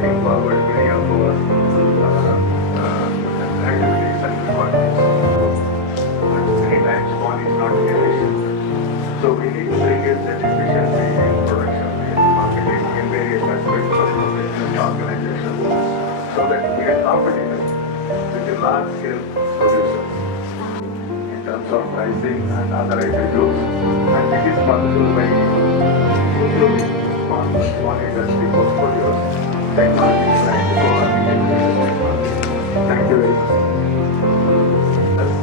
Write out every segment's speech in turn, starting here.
getting forward many of our activities and requirements. But many times one is not efficient. So we need to bring in that efficiency in production, in marketing, in various aspects of the business organization, so that we are competitive with the large-scale producers in terms of pricing and other attributes. And it is possible by including one industry portfolios, technology, like solar technology. Thank you very much. That's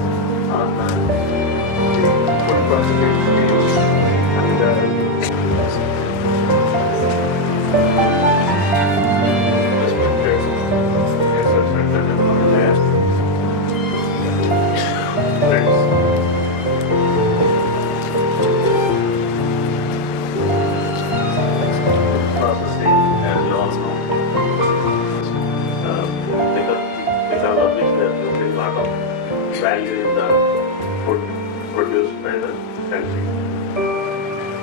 on the food processing skills processing, as you all know, because of which we are losing a lot of value in the food produced by the country.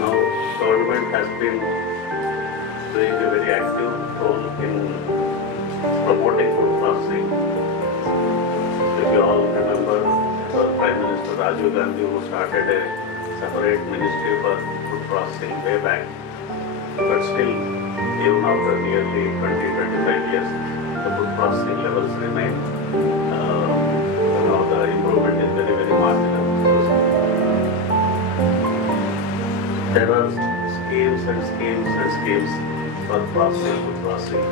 Now, government has been playing a very active role in promoting food processing. If you all remember, Prime Minister Rajiv Gandhi who started a separate ministry for food processing way back. But still, even after nearly 20-25 years, the food processing levels remain, the improvement is very, very marginal. There are schemes for processing, food processing.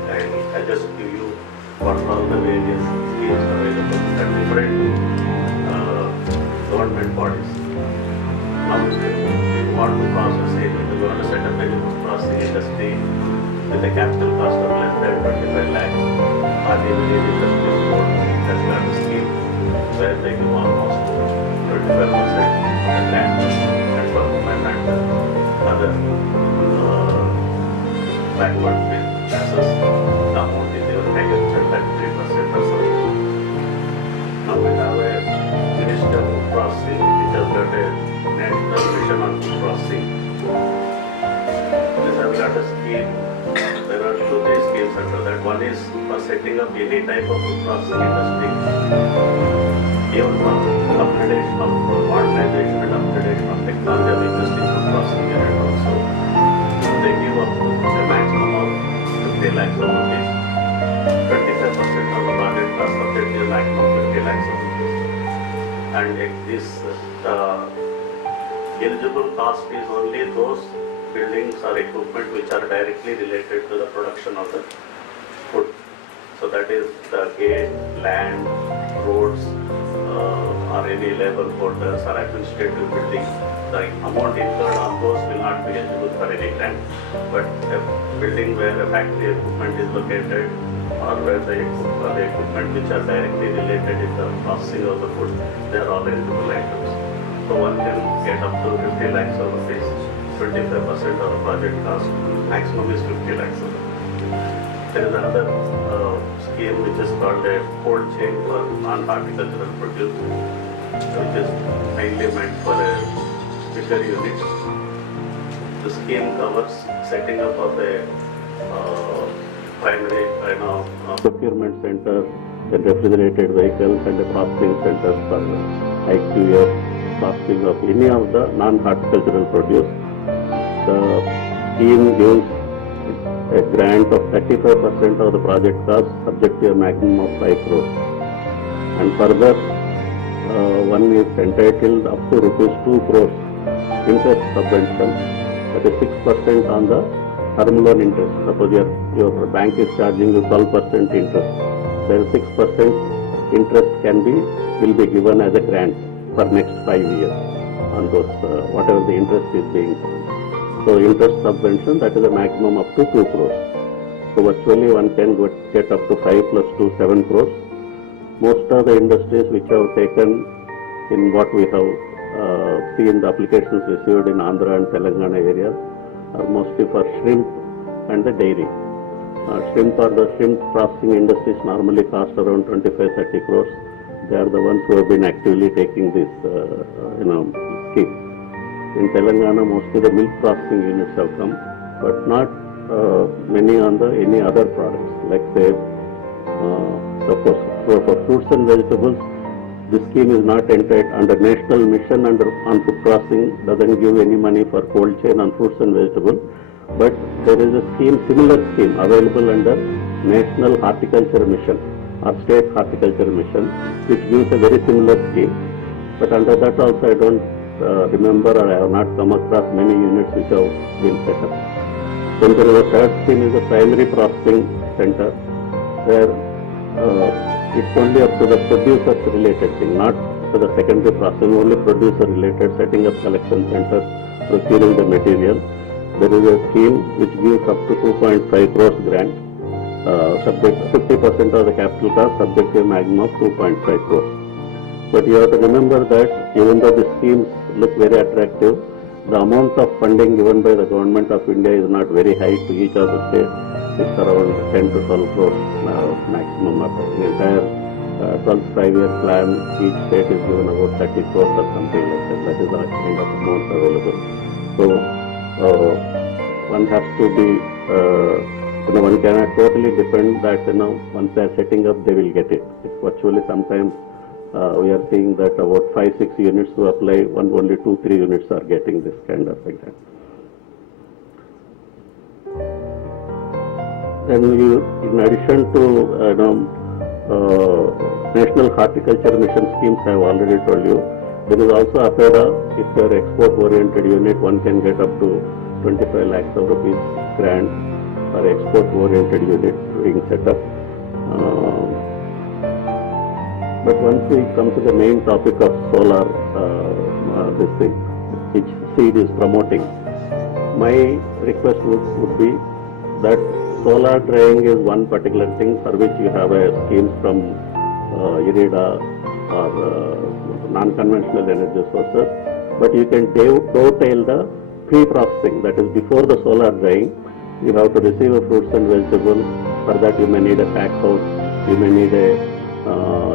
I just give you what all the various schemes available at different government bodies. Now, if you want to process it, if you want to set up a food processing industry with a capital cost of less than 25 lakhs, or the village industry board has got a scheme where they give almost 25% of land and government and other backward classes. The amount is even negative at 3% or so. Now we have a Ministry of Food Processing which has got a national mission on food processing. This has got a scheme. There are 2-3 schemes under that. One is for setting up any type of food processing industry, even for upgradation of modernization and upgradation of technology of existing food processing unit also. They give up to a maximum of 50 lakhs of rupees. 25% of the project cost subject to a maximum 50 lakhs of rupees. And this eligible cost is only those buildings or equipment which are directly related to the production of the food. So that is the gate, land, roads, or any level quarters or administrative buildings. The amount incurred on those will not be eligible for any grant. But a building where a factory equipment is located, or where the equipment which are directly related in the processing of the food, they are all eligible items. So one can get up to 50 lakhs of rupees, 25% of the project cost, maximum is 50 lakhs of rupees. There is another scheme which is called a cold chain for non-horticultural produce, which is mainly meant for a bigger unit. The scheme covers setting up of a primary procurement center, then refrigerated vehicles and a processing center for IQF processing of any of the non-horticultural produce. The scheme gives a grant of 35% of the project cost subject to a maximum of 5 crores. And further, one is entitled up to rupees 2 crores interest subvention, that is 6% on the term loan interest. Suppose your bank is charging you 12% interest, then 6% interest will be given as a grant for next 5 years on those whatever the interest is being. So interest subvention, that is a maximum up to 2 crores. So virtually one can get up to 5 plus 2, 7 crores. Most of the industries which have taken in what we have seen the applications received in Andhra and Telangana areas are mostly for shrimp and the dairy. Shrimp processing industries normally cost around 25-30 crores. They are the ones who have been actively taking this scheme. In Telangana, mostly the milk processing units have come, but not many on the any other products, like say, suppose for fruits and vegetables, this scheme is not entered under national mission on food processing, doesn't give any money for cold chain on fruits and vegetables, but there is a scheme, similar scheme available under National Horticulture Mission or State Horticulture Mission, which gives a very similar scheme. But under that also I don't remember, or I have not come across many units which have been set up. Then there is a third scheme is a primary processing center, where it's only up to the producers related thing, not to the secondary processing, only producer related, setting up collection centers, procuring the material. There is a scheme which gives up to 2.5 crores grant, subject 50% of the capital cost, subject to a maximum of 2.5 crores. But you have to remember that even though the schemes look very attractive, the amount of funding given by the government of India is not very high to each of the states. It's around 10 to 12 crores maximum of the entire 12th 5-year plan. Each state is given about 30 crores or something like that. That is the kind of amount available. So one has to be, one cannot totally depend that, once they are setting up, they will get it. It's virtually sometimes we are seeing that about 5-6 units to apply, only 2-3 units are getting this kind of like that. Then in addition to National Horticulture Mission schemes, I have already told you. There is also APEDA. If you are export-oriented unit, one can get up to 25 lakhs of rupees grant for export-oriented unit being set up. But once we come to the main topic of solar, this thing, which SEED is promoting, my request would be that solar drying is one particular thing for which you have a schemes from IREDA or non-conventional energy sources, but you can dovetail the pre-processing, that is before the solar drying. You have to receive a fruits and vegetables. For that you may need a pack house, you may need a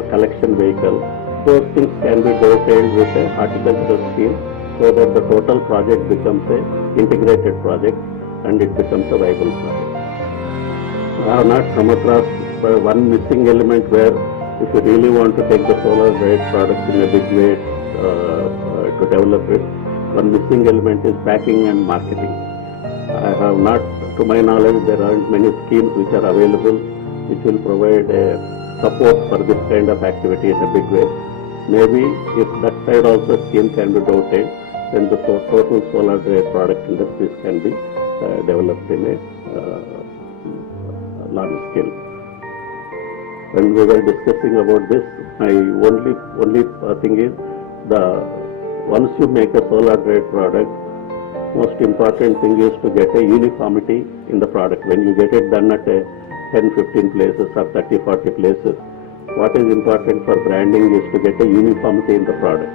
collection vehicle. Those things can be dovetailed with a horticultural scheme so that the total project becomes a integrated project and it becomes a viable project. I have not come across one missing element where if you really want to take the solar dried products in a big way to develop it, one missing element is packing and marketing. I have not, to my knowledge, there aren't many schemes which are available which will provide a support for this kind of activity in a big way. Maybe if that side also scheme can be dovetailed, then the total solar dried product industries can be developed in a large scale. When we were discussing about this, my only thing is, once you make a solar dried product, most important thing is to get a uniformity in the product. When you get it done at a 10-15 places or 30-40 places, what is important for branding is to get a uniformity in the product.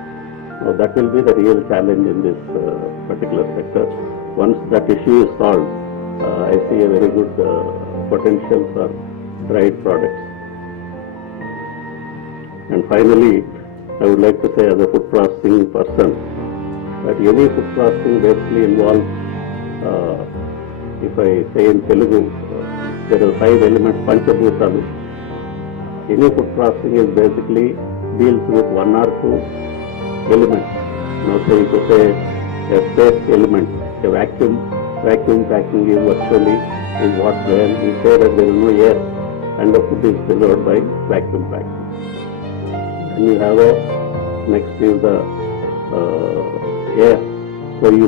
Now that will be the real challenge in this particular sector. Once that issue is solved, I see a very good potential for dried products. And finally, I would like to say, as a food processing person, that any food processing basically involves, if I say in Telugu, there are 5 elements, Panchabhutalu. Any food processing is basically deals with 1 or 2 elements. Say if you say a space element, a vacuum packing is virtually is what where we say that there is no air and the food is delivered by vacuum packing. And you have next is the air. So you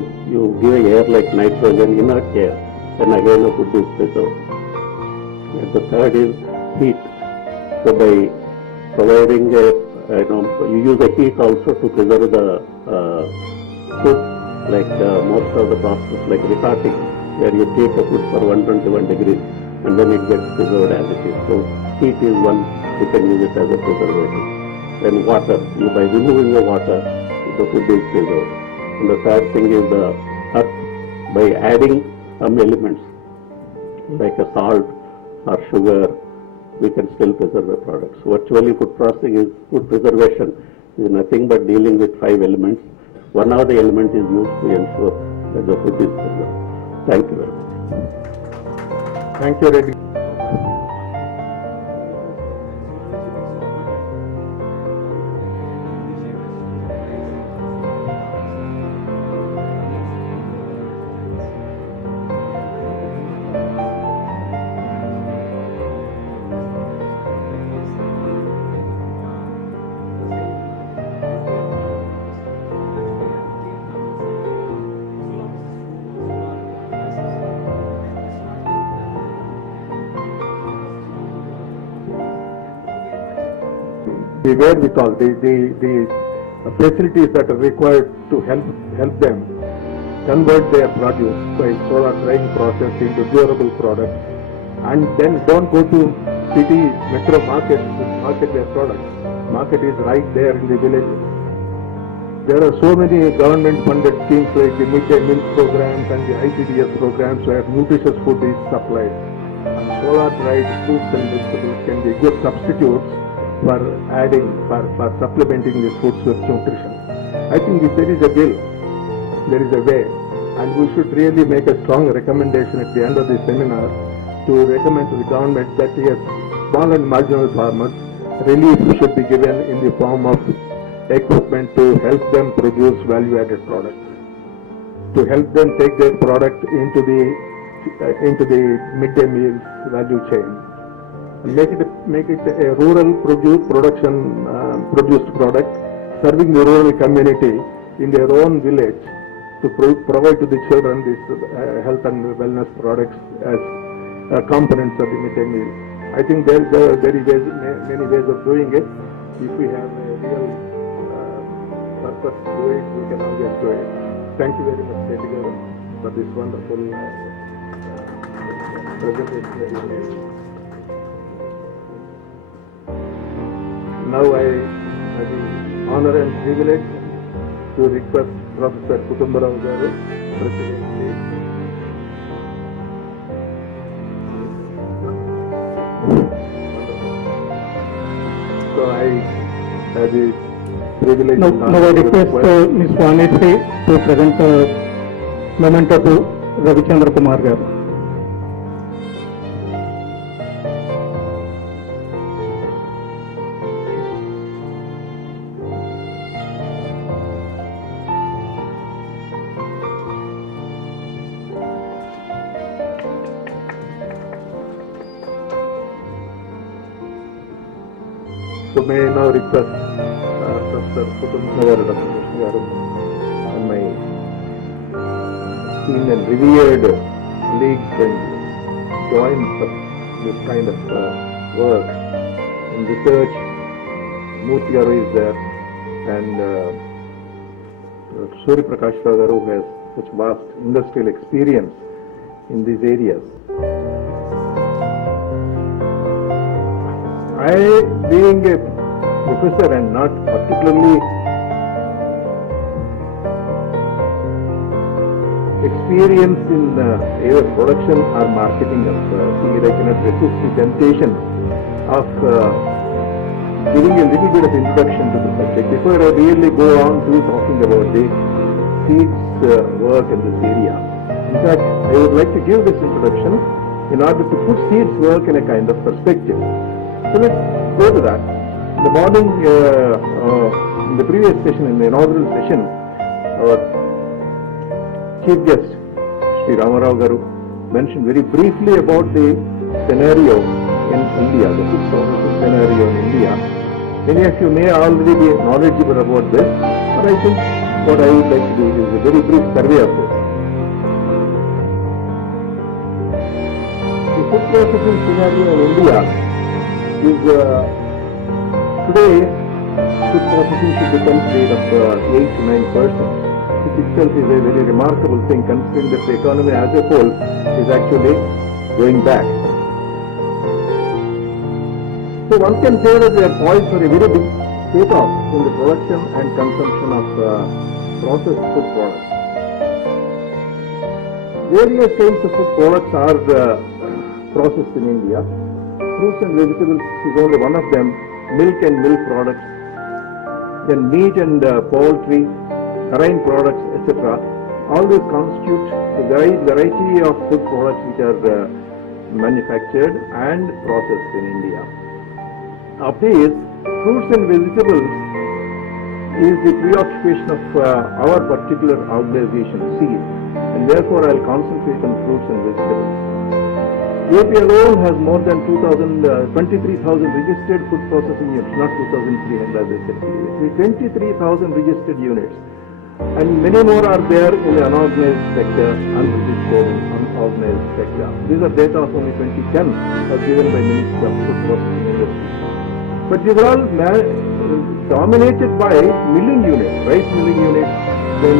give air like nitrogen, inert air, then again the food is preserved. And the third is heat. So by providing you use the heat also to preserve the food, like most of the process like retarding, where you keep the food for 121 degrees and then it gets preserved as it is. So heat is one, you can use it as a preservative. Then water, by removing the water, the food is preserved. And the third thing is the earth, by adding some elements like a salt or sugar, we can still preserve the products. So virtually food processing is, food preservation is nothing but dealing with 5 elements. One of the elements is used to ensure that the food is preserved. Thank you very much. Thank you, Reddy. The wherewithal, the facilities that are required to help them convert their produce by solar drying process into durable products, and then don't go to city metro markets to market their products. Market is right there in the villages. There are so many government-funded schemes like the midday meal programs and the ICDS programs where nutritious food is supplied. And solar-dried fruits and vegetables can be good substitutes for adding, for supplementing the foods with nutrition. I think if there is a bill, there is a way, and we should really make a strong recommendation at the end of the seminar to recommend to the government that yes, small and marginal farmers, relief should be given in the form of equipment to help them produce value-added products, to help them take their product into the midday meals value chain, and make it a rural produced product, serving the rural community in their own village, to provide to the children these health and wellness products as components of the midday meal. I think there are many ways of doing it. If we have a real purpose to do it, we can always do it. Thank you very much, Lady Gavan, for this wonderful presentation that you made. Now I have the honor and privilege to request Professor Kutumbarao Garu, President. So I have the privilege. Now I request Ms. Vaneshri to present the memento to Ravichandra Kumar Garu. So may I now request Professor Kutumbarao Garu and my esteemed and revered colleagues and joints of this kind of work in research. Murthy Garu is there, and Surya Prakash Rao Garu, who has such vast industrial experience in these areas. I, being a professor and not particularly experienced in either production or marketing of seed, I cannot resist the temptation of giving a little bit of introduction to the subject before I really go on to talking about the seeds work in this area. In fact, I would like to give this introduction in order to put seeds work in a kind of perspective. So let's go to that. In the morning, in the previous session, in the inaugural session, our chief guest, Sri Ramarao Garu, mentioned very briefly about the scenario in India, the food processing scenario in India. Many of you may already be knowledgeable about this, but I think what I would like to do is a very brief survey of this. The food processing scenario in India is today food processing should become rate of 8 to 9%. Which itself is a very remarkable thing considering that the economy as a whole is actually going back. So one can say that we are poised for a very big takeoff in the production and consumption of processed food products. Various kinds of food products are processed in India. Fruits and vegetables is only one of them. Milk and milk products, then meat and poultry, marine products, etc. All these constitute the variety of food products which are manufactured and processed in India. Of these, fruits and vegetables is the preoccupation of our particular organization, SEED, and therefore I'll concentrate on fruits and vegetables. AP alone has more than 23,000 registered food processing units, not 2,300 as I said previously, 23,000 registered units. And many more are there in the unorganized sector, unregistered and unorganized sector. These are data of only 2010 as given by Ministry of Food Processing Industry. But these are all dominated by milling units, rice milling units, then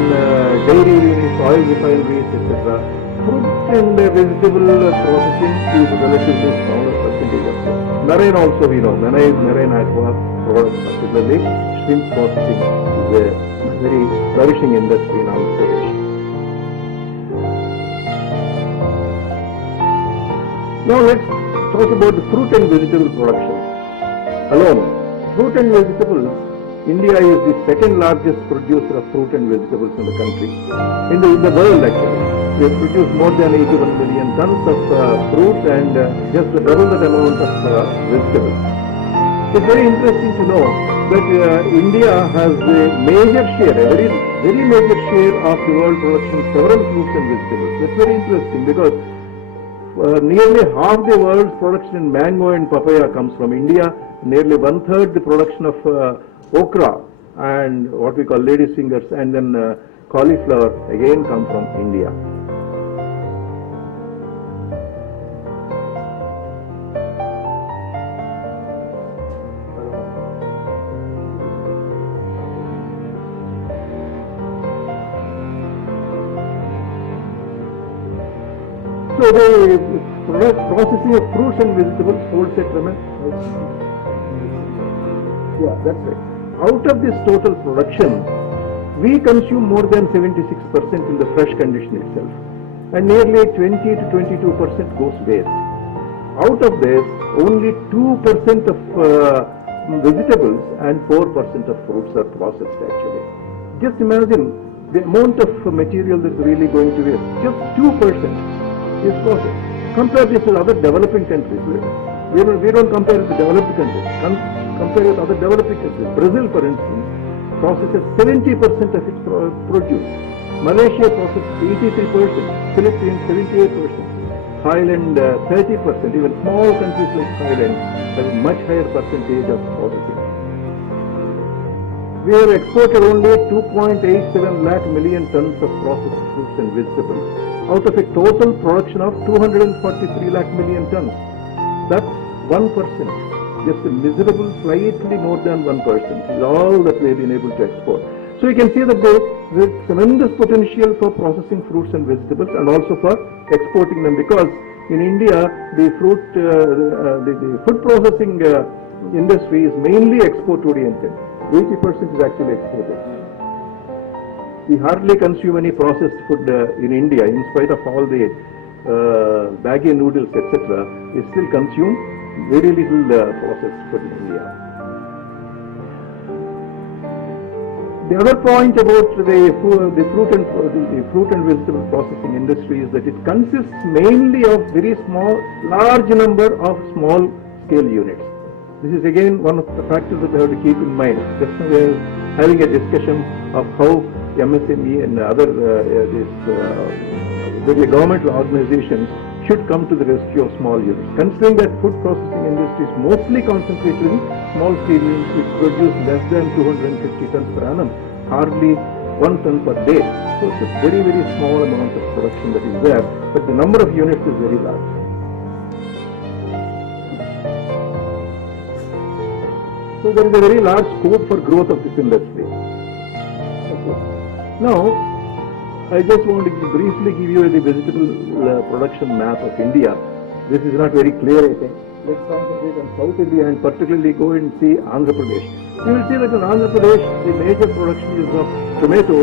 dairy units, oil refineries, etc. Fruit and vegetable processing is a relatively smaller percentage of this. Marine also we know, marine aqua products, particularly shrimp processing is a very flourishing industry in Andhra Pradesh. Now let's talk about the fruit and vegetable production. Alone, fruit and vegetables, India is the second largest producer of fruit and vegetables in the country, in the world actually. We produce more than 81 million tons of fruit and just double that amount of vegetables. It's very interesting to know that India has a major share, a very major share of the world production of several fruits and vegetables. That's very interesting because nearly half the world's production in mango and papaya comes from India. Nearly 1/3 the production of okra and what we call ladies' fingers and then cauliflower again come from India. So the processing of fruits and vegetables holds a tremendous. Yeah, that's right. Out of this total production, we consume more than 76% in the fresh condition itself, and nearly 20 to 22% goes waste. Out of this, only 2% of vegetables and 4% of fruits are processed actually. Just imagine the amount of material that is really going to waste. Just 2% is processed. Compare this with other developing countries. We don't compare it with developed countries. Compare it with other developing countries. Brazil, for instance, processes 70% of its produce. Malaysia processes 83%. Philippines 78%. Thailand 30%. Even small countries like Thailand have a much higher percentage of processing. We have exported only 2.87 lakh million tons of processed fruits and vegetables out of a total production of 243 lakh million tons. That's 1%. Just a miserable, slightly more than 1% is all that we have been able to export. So you can see that there is tremendous potential for processing fruits and vegetables and also for exporting them, because in India the food processing industry is mainly export oriented. 80% is actually exported. We hardly consume any processed food in India, in spite of all the baggy noodles, etc. We still consume very little processed food in India. The other point about the fruit and vegetable processing industry is that it consists mainly of large number of small scale units. This is again one of the factors that we have to keep in mind. Just now we are having a discussion of how MSME and other the governmental organizations should come to the rescue of small units. Considering that food processing industry is mostly concentrated in small scale units which produce less than 250 tons per annum, hardly 1 ton per day. So it's a very, very small amount of production that is there, but the number of units is very large. So there is a very large scope for growth of this industry. Okay. Now, I just want to briefly give you the vegetable production map of India. This is not very clear, I think. Let's concentrate on South India and particularly go and see Andhra Pradesh. You will see that in Andhra Pradesh, the major production is of tomato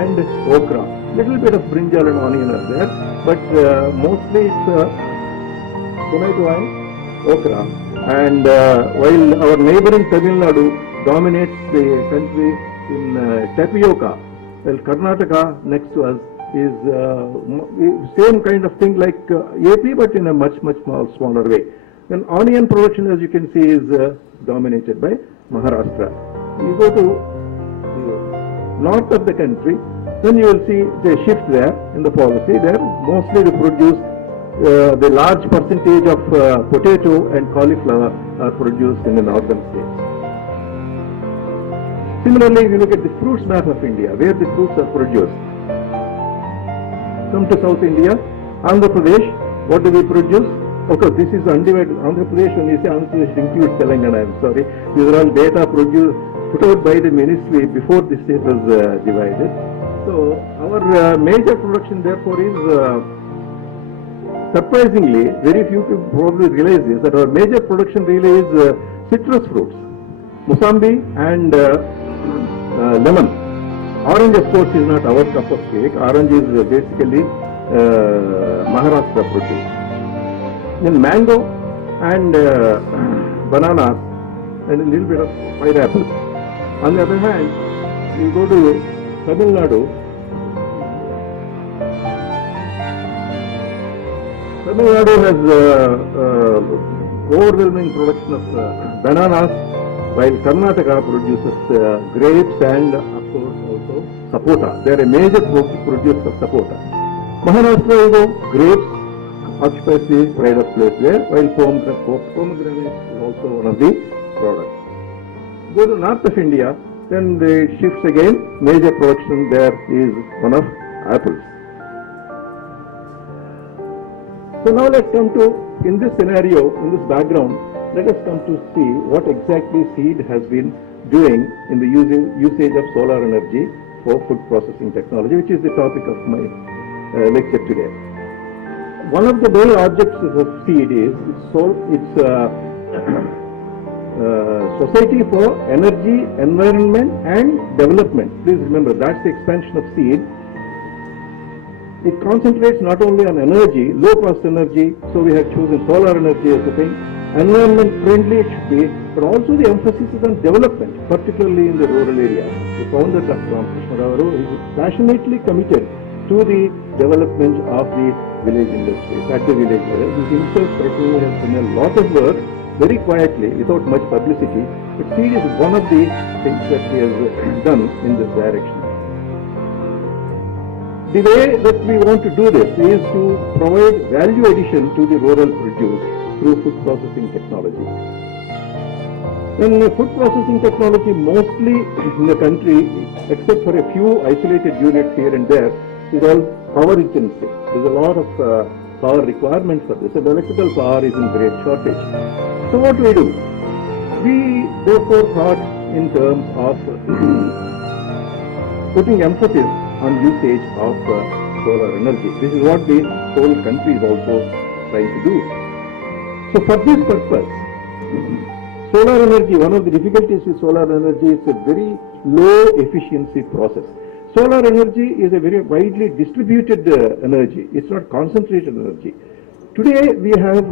and okra. Little bit of brinjal and onion are there, but mostly it's tomato and okra. And while our neighboring Tamil Nadu dominates the country in tapioca, well, Karnataka next to us is same kind of thing like AP, but in a much smaller way. Then onion production, as you can see, is dominated by Maharashtra. You go to the north of the country, then you will see the shift there in the policy. There mostly they produce the large percentage of potato and cauliflower are produced in the northern states. Similarly, if you look at the fruits map of India, where the fruits are produced. Come to South India, Andhra Pradesh, what do we produce? Of course, this is undivided. Andhra Pradesh, when we say Andhra Pradesh, includes Telangana, I'm sorry. These are all data put out by the ministry before the state was divided. So, our major production therefore is, surprisingly, very few people probably realize this, that our major production really is citrus fruits, Musambi and lemon. Orange, of course, is not our cup of cake. Orange is basically Maharashtra produce. Then mango and bananas and a little bit of pineapple. On the other hand, you go to Tamil Nadu. Tamil Nadu has overwhelming production of bananas, while Karnataka produces grapes and, of course, also sapota. They are a major producer of sapota. Maharashtra, you know, grapes occupies the pride of place there, while pomegranate is also one of the products. Go to north of India, then the shifts again. Major production there is one of apples. So now let's come to, in this scenario, in this background, let us come to see what exactly SEED has been doing in the usage of solar energy for food processing technology, which is the topic of my lecture today. One of the main objects of SEED is Society for Energy, Environment and Development. Please remember, that's the expansion of SEED. It concentrates not only on energy, low-cost energy, so we have chosen solar energy as a thing. Environment friendly it should be, but also the emphasis is on development, particularly in the rural areas. The founder, Dr. Ramkrishna Rao, is passionately committed to the development of the village industries at the village level. He himself personally has done a lot of work very quietly, without much publicity, but SEED is one of the things that he has done in this direction. The way that we want to do this is to provide value addition to the rural produce through food processing technology. Then food processing technology mostly in the country, except for a few isolated units here and there, is all power intensive. There's a lot of power requirement for this, and electrical power is in great shortage. So what do? We therefore thought in terms of putting emphasis on usage of solar energy. This is what the whole country is also trying to do. So for this purpose, solar energy, one of the difficulties with solar energy is a very low efficiency process. Solar energy is a very widely distributed energy. It's not concentrated energy. Today we have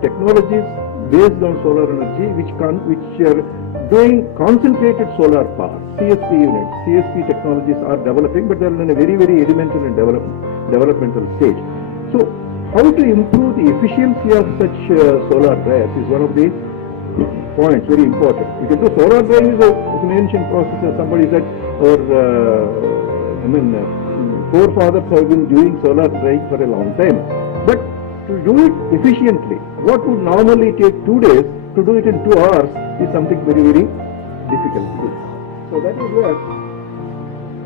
technologies based on solar energy which are doing concentrated solar power, CSP units. CSP technologies are developing, but they are in a very elemental and developmental stage. So how to improve the efficiency of such solar dryers is one of the points, very important. You can do solar drying is an ancient process, as somebody said, or forefathers have been doing solar drying for a long time. But to do it efficiently, what would normally take 2 days, to do it in 2 hours is something very difficult to do. So that is where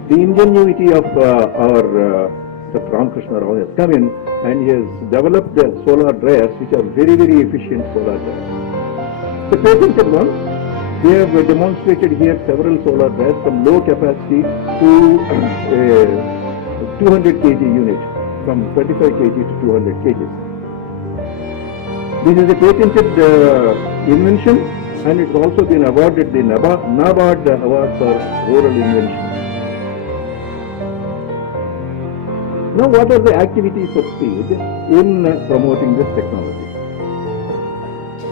the ingenuity of our Dr. Ramkrishna Rao has come in, and he has developed the solar dryers which are very efficient solar dryers. The patented one, we have demonstrated here several solar dryers from low capacity to 200 kg unit, from 25 kg to 200 kg. This is a patented invention, and it's also been awarded the NABARD Award for Rural Invention. Now, what are the activities of SEED in promoting this technology?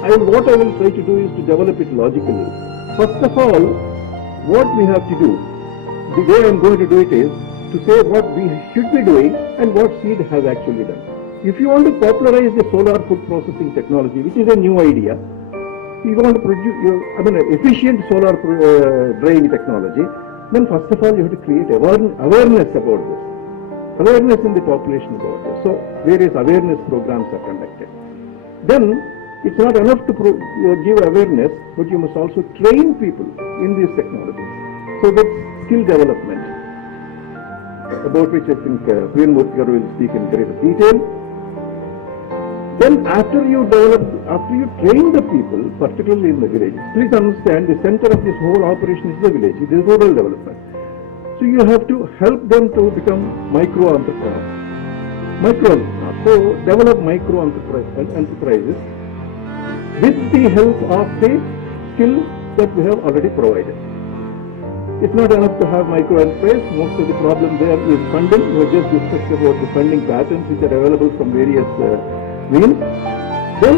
What I will try to do is to develop it logically. First of all, what we have to do, the way I am going to do it is to say what we should be doing and what SEED has actually done. If you want to popularize the solar food processing technology, which is a new idea, you want to produce, efficient solar drying technology, then first of all you have to create awareness about this. Awareness in the population about this. So various awareness programs are conducted. Then it's not enough to give awareness, but you must also train people in these technologies. So that's skill development, about which I think Priyan Murthy garu will speak in greater detail. Then after you train the people, particularly in the villages, please understand the center of this whole operation is the village, it is rural development. So you have to help them to become micro-entrepreneurs. So develop micro-enterprises with the help of the skill that we have already provided. It's not enough to have micro-enterprise. Most of the problem there is funding. We have just discussed about the funding patterns which are available from various means. Then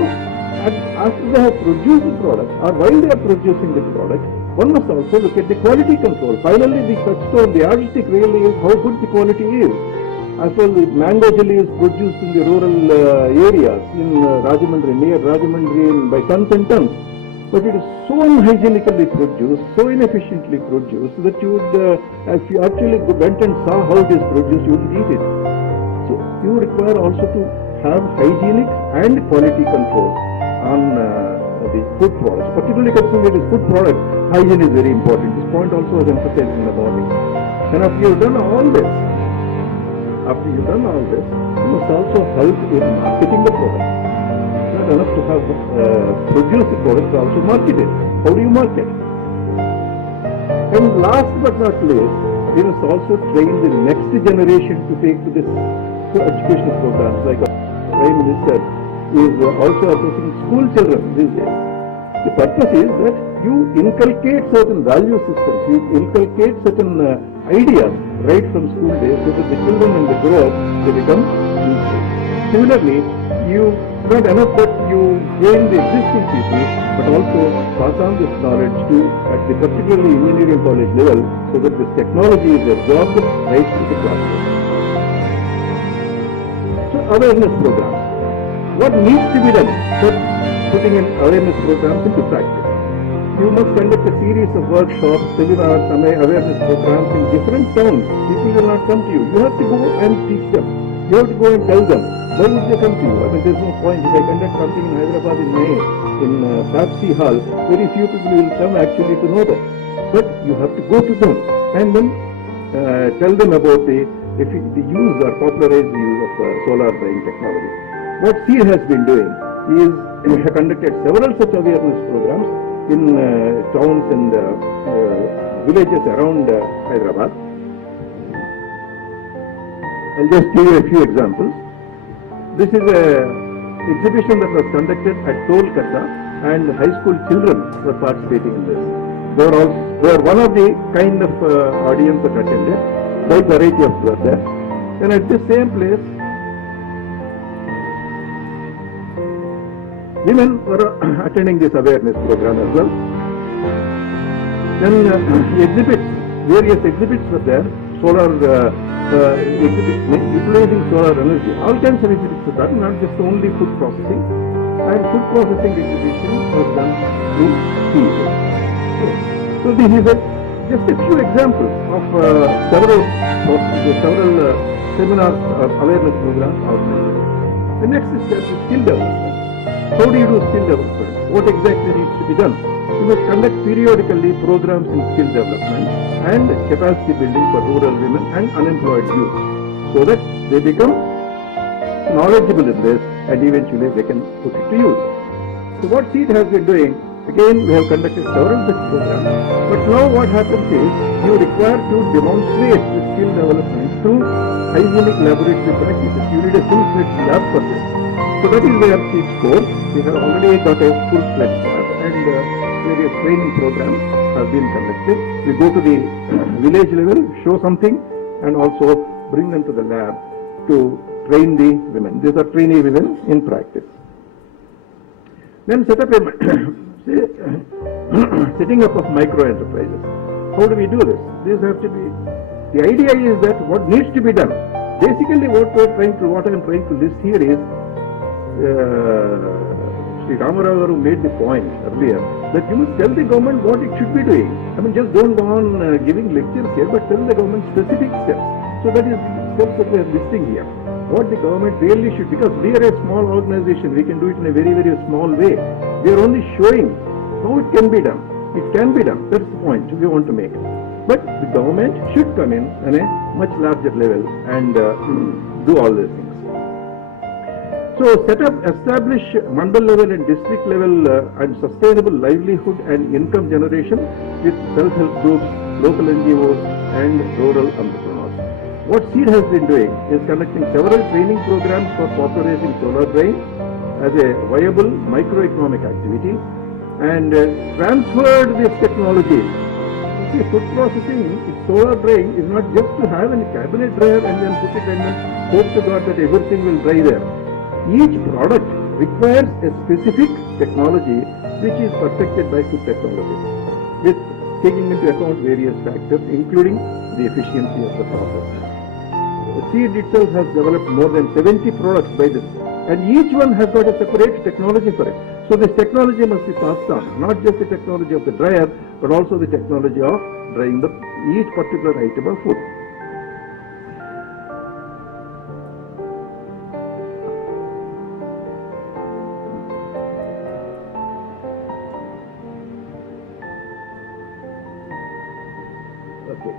after they have produced the product, or while they are producing the product, one must also look at the quality control. Finally, the touchstone, the yardstick really is how good the quality is. As well, the mango jelly is produced in the rural areas in Rajahmundry, near Rajahmundry, by tons and tons. But it is so unhygienically produced, so inefficiently produced that you would, if you actually went and saw how it is produced, you wouldn't eat it. So you require also to have hygienic and quality control on the food products. Particularly considering it is food product, hygiene is very important. This point also was emphasized in the morning. And after you have done all this, you must also help in marketing the product. It's not enough to have produced the product, but also market it. How do you market? And last but not least, we must also train the next generation to take to this educational programs. Like our Prime Minister is also addressing school children these days. The purpose is that you inculcate certain value systems, you inculcate certain ideas right from school days so that the children when they grow up, they become useful. Similarly, it's not enough that you train the existing people, but also pass on this knowledge to at the particularly engineering college level so that this technology is absorbed right into the classroom. So awareness programs. What needs to be done for putting in awareness programs into practice? You must conduct a series of workshops, seminars, awareness programs in different towns. People will not come to you. You have to go and teach them. You have to go and tell them. Why would they come to you? There's no point. If I conduct something in Hyderabad in May, in Papsi Hall, very few people will come actually to know that. But you have to go to them and then tell them about the use or popularize the use of solar drying technology. What SEED has been doing is we have conducted several such awareness programs in towns and villages around Hyderabad. I'll just give you a few examples. This is an exhibition that was conducted at Tolkata, and high school children were participating in this. They were one of the kind of audience that attended. Wide variety of were there. Then at this same place, women were attending this awareness program as well. Then various exhibits were there, solar exhibits utilizing solar energy. All kinds of exhibits were done, not just only food processing. And food processing exhibition was done through SEED. So this is just a few examples of several seminars or awareness programs organized. The next step is skill development. How do you do skill development? What exactly needs to be done? You must conduct periodically programs in skill development and capacity building for rural women and unemployed youth so that they become knowledgeable in this and eventually they can put it to use. So what SEED has been doing, again we have conducted several such programs, but now what happens is you require to demonstrate the skill development through hygienic laboratory practices. You need a full-fledged lab for this. So that is where SEED scores. We have already got a full-fledged lab and various training programs have been conducted. We go to the village level, show something and also bring them to the lab to train the women. These are trainee women in practice. Then set up setting up of micro enterprises. How do we do this? These have to be The idea is that what needs to be done. Basically, what I am trying to list here is, Sri Ramarao Garu made the point earlier that you must tell the government what it should be doing. I mean, just don't go on giving lectures here, but tell the government specific steps. So that is steps that we are listing here. What the government really should, because we are a small organization, we can do it in a very, very small way. We are only showing how it can be done. It can be done. That's the point we want to make. But the government should come in on a much larger level and do all these things. So establish mandal level and district level and sustainable livelihood and income generation with self-help groups, local NGOs and rural entrepreneurs. What SEED has been doing is conducting several training programs for popularizing solar drying as a viable microeconomic activity and transferred this technology. See, food processing, solar drying is not just to have a cabinet dryer and then put it and then hope to God that everything will dry there. Each product requires a specific technology which is perfected by food technology, with taking into account various factors including the efficiency of the process. SEED itself has developed more than 70 products by this, and each one has got a separate technology for it. So this technology must be passed on, not just the technology of the dryer, but also the technology of drying each particular item of food. Okay.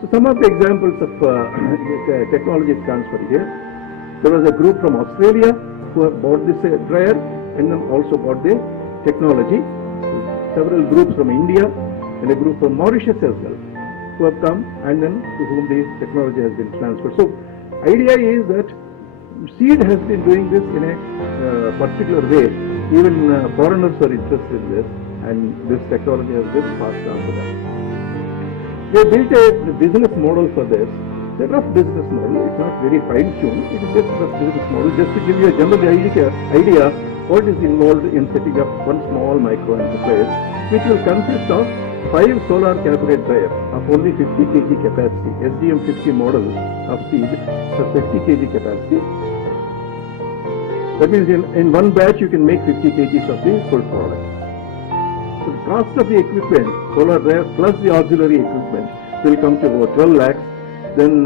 So some of the examples of technology transfer here. There was a group from Australia who have bought this dryer and then also bought the technology. Several groups from India and a group from Mauritius as well who have come and then to whom the technology has been transferred. So idea is that SEED has been doing this in a particular way. Even foreigners are interested in this, and this technology has been passed on to them. They built a business model for this. It's a rough business model. It's not very fine-tuned. It is just a rough business model, just to give you a general idea what is involved in setting up one small micro enterprise, which will consist of 5 solar cabinet dryers of only 50 kg capacity. SDM 50 model of SEED has 50 kg capacity. That means in one batch you can make 50 kgs of the full product. So the cost of the equipment, solar dryer plus the auxiliary equipment, will come to about 12 lakhs. Then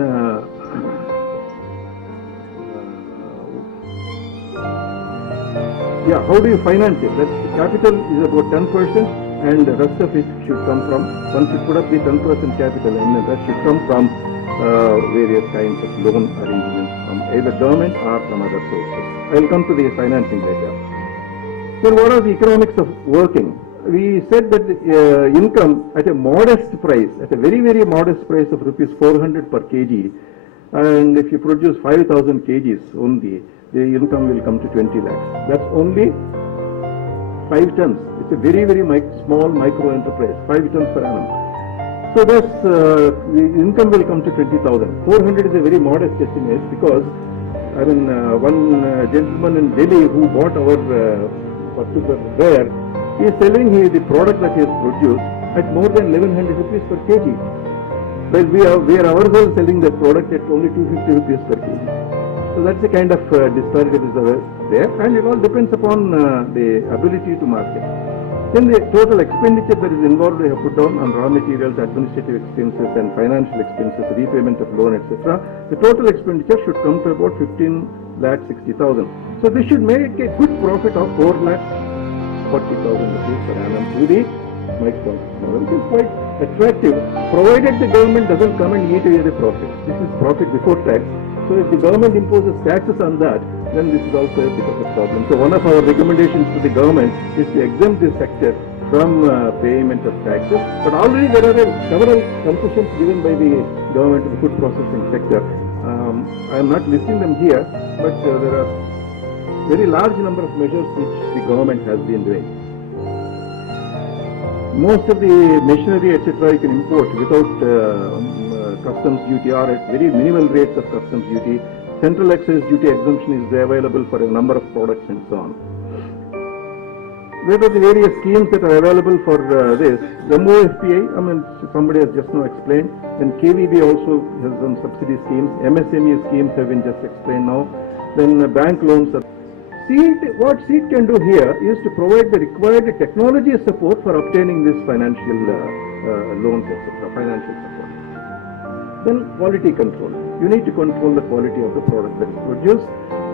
how do you finance it? That capital is about 10%, and the rest of it should come from, one should put up the 10% capital, and the rest should come from various kinds of loan arrangements from either government or from other sources. I will come to the financing later. So what are the economics of working? We said that the income at a modest price, at a very, very modest price of rupees 400 per kg, and if you produce 5,000 kgs only, the income will come to 20 lakhs. That's only 5 tons. It's a very, very small micro enterprise, 5 tons per annum. So thus the income will come to 20,000. 400 is a very modest estimate because one gentleman in Delhi who bought our particular dryer, he is selling the product that he has produced at more than 1100 rupees per kg. But we are ourselves selling that product at only 250 rupees per kg. So that's the kind of disparity that is there, and it all depends upon the ability to market. Then the total expenditure that is involved, we have put down on raw materials, administrative expenses and financial expenses, repayment of loan, etc. The total expenditure should come to about 15,60,000. So this should make a good profit of 4,40,000 rupees per annum to the micro model. It is quite attractive, provided the government doesn't come and eat away the profit. This is profit before tax. So if the government imposes taxes on that, then this is also a bit of a problem. So one of our recommendations to the government is to exempt this sector from payment of taxes. But already there are several concessions given by the government to the food processing sector. I am not listing them here, but there are very large number of measures which the government has been doing. Most of the machinery, etc., you can import without customs duty or at very minimal rates of customs duty. Central excise duty exemption is available for a number of products and so on. where are the various schemes that are available for this? MOFPI, I mean, somebody has just now explained. Then KVB also has some subsidy schemes. MSME schemes have been just explained now. Then bank loans. What SEED can do here is to provide the required technology support for obtaining this financial loans, etc., financial support. Then quality control. You need to control the quality of the product that is produced.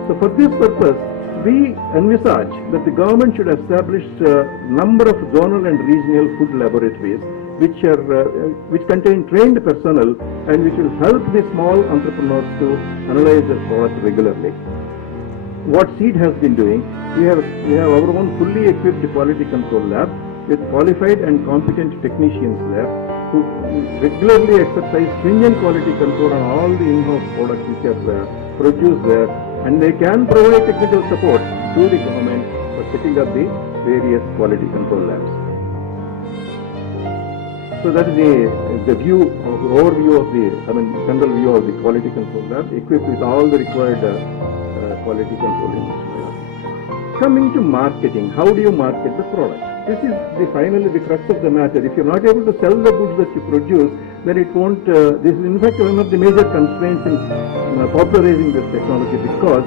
So for this purpose, we envisage that the government should establish a number of zonal and regional food laboratories which contain trained personnel and which will help the small entrepreneurs to analyze the product regularly. What SEED has been doing, we have our own fully equipped quality control lab with qualified and competent technicians there who regularly exercise stringent quality control on all the in-house products which are produced there, and they can provide technical support to the government for setting up the various quality control labs. So that is the overview of the, general view of the quality control lab equipped with all the required quality control instruments. Coming to marketing, how do you market the product? This is finally the crux of the matter. If you're not able to sell the goods that you produce, then it won't, this is in fact one of the major constraints in popularizing this technology, because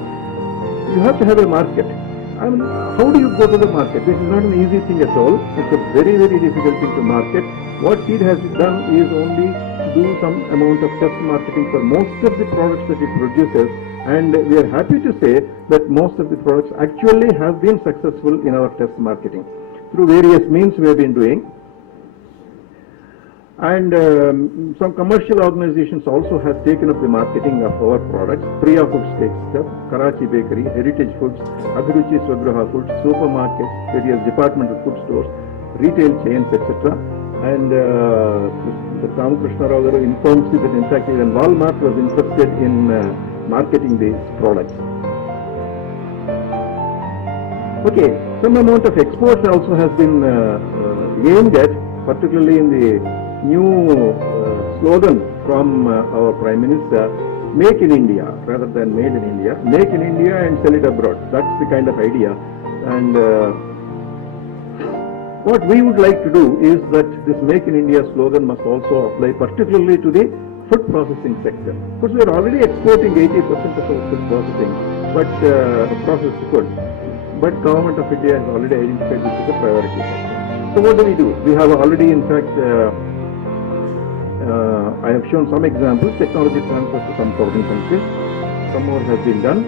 you have to have a market. How do you go to the market? This is not an easy thing at all. It's a very, very difficult thing to market. What SEED has done is only do some amount of test marketing for most of the products that it produces, and we are happy to say that most of the products actually have been successful in our test marketing through various means we have been doing. And some commercial organizations also have taken up the marketing of our products. Priya Foods takes it up, Karachi Bakery, Heritage Foods, Abhiruchi Swagraha Foods, supermarkets, various departmental food stores, retail chains, etc. And Mr. Ramakrishna Rao Garu informs me that in fact even Walmart was interested in marketing these products. Okay, some amount of exports also has been aimed at, particularly in the new slogan from our Prime Minister, Make in India rather than Made in India. Make in India and sell it abroad. That's the kind of idea. And what we would like to do is that this Make in India slogan must also apply particularly to the food processing sector. Of course, we are already exporting 80% of our food processing, but processed food. But Government of India has already identified this as a priority sector. So what do? We have already, in fact, I have shown some examples, technology transfers to some foreign countries. Some more has been done.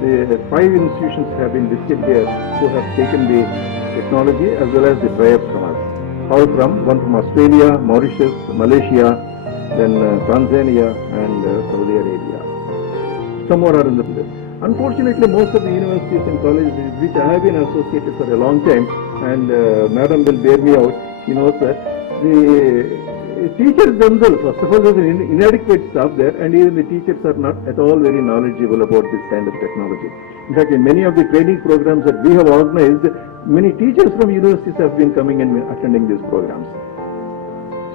The 5 institutions have been listed here who have taken the technology as well as the trials from us. All from, one from Australia, Mauritius, Malaysia, then Tanzania and Saudi Arabia. Some more are in the list. Unfortunately, most of the universities and colleges with which I have been associated for a long time, and Madam will bear me out, she knows that the teachers themselves, first of all, there is an inadequate staff there, and even the teachers are not at all very knowledgeable about this kind of technology. In fact, in many of the training programs that we have organized, many teachers from universities have been coming and attending these programs.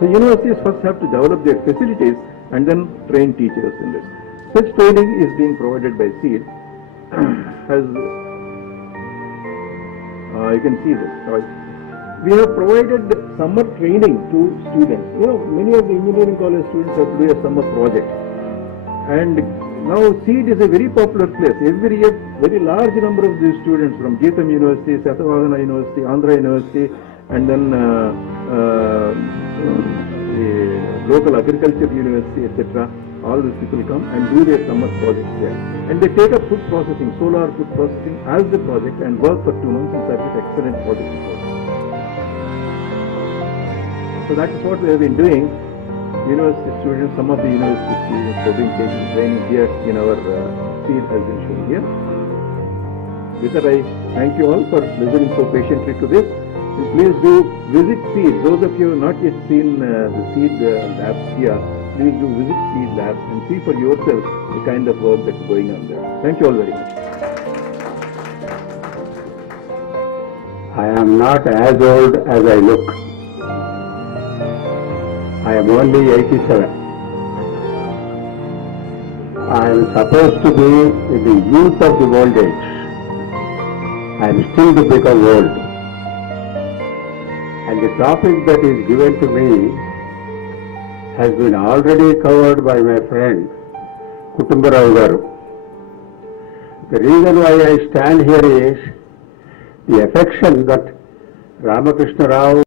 So universities first have to develop their facilities and then train teachers in this. Such training is being provided by SEED. As you can see this, right? We have provided summer training to students. Many of the engineering college students have to do a summer project. And now SEED is a very popular place. Every year, very large number of these students from Geetham University, Satavahana University, Andhra University, and then the local agriculture university, etc. All these people come and do their summer projects there. And they take up food processing, solar food processing as the project and work for 2 months and service excellent project reports. So that is what we have been doing. University students, some of the university students have been taking training here in our SEED has been shown here. With that, I thank you all for listening so patiently to this. And please do visit SEED. Those of you who have not yet seen the SEED labs here, please do visit SEED labs and see for yourself the kind of work that's going on there. Thank you all very much. I am not as old as I look. I am only 87. I am supposed to be in the youth of the old age. I am still to become old. and the topic that is given to me has been already covered by my friend Kutumbarao Garu. The reason why I stand here is the affection that Ramakrishna Rao